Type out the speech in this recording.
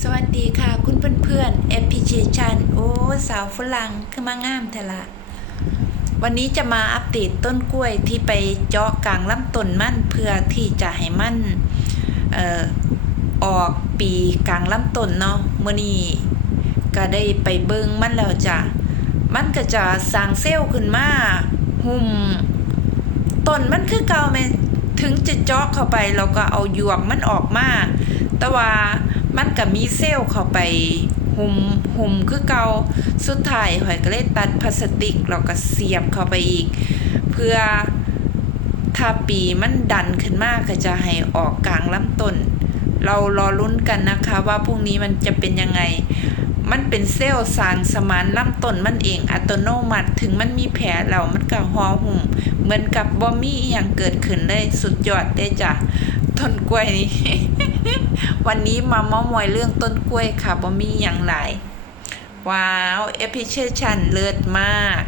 สวัสดีค่ะ คุณเพื่อนเพื่อนแอปพลิเคชัน โอ้ สาวฝรั่งคือมางามเทละวันนี้จะมาอัปเดตต้นกล้วยที่ไปเจาะกลางลำต้นมั่นเพื่อที่จะให้มันเอ่อออกปีกลางลำต้นเนาะเมื่อนี้ก็ได้ไปเบิ่งมันแล้วจ้ะมันก็จะสร้างเซลล์ขึ้นมาหุ่มต้นมันคือเก่าแม่นถึงจะเจาะเข้าไปเราก็เอาหยวกมันออกมาแต่ว่า มันก็มีเซลล์เข้าไปหุมหุมคือเกาสุดท้ายหอยก็เลยตัดพลาสติกแล้วก็เสียบเข้าไปอีก เพื่อถ้าปีมันดันขึ้นมากก็จะให้ออกกลางลำต้น เรารอลุ้นกันนะคะว่าพรุ่งนี้มันจะเป็นยังไง มันเป็นเซลล์สางสมานลำต้นมันเองอัตโนมัติถึงมันมีแผลแล้วมันก็ห่อหุ่มเหมือนกับบ่มีอย่างเกิดขึ้นเลยสุดยอดได้จ้ะต้นกล้วยนี่ วันนี้มาเมามอยเรื่องต้นกล้วยค่ะบ่มีอย่างไรว้าว เอพิเชชันเลิศมาก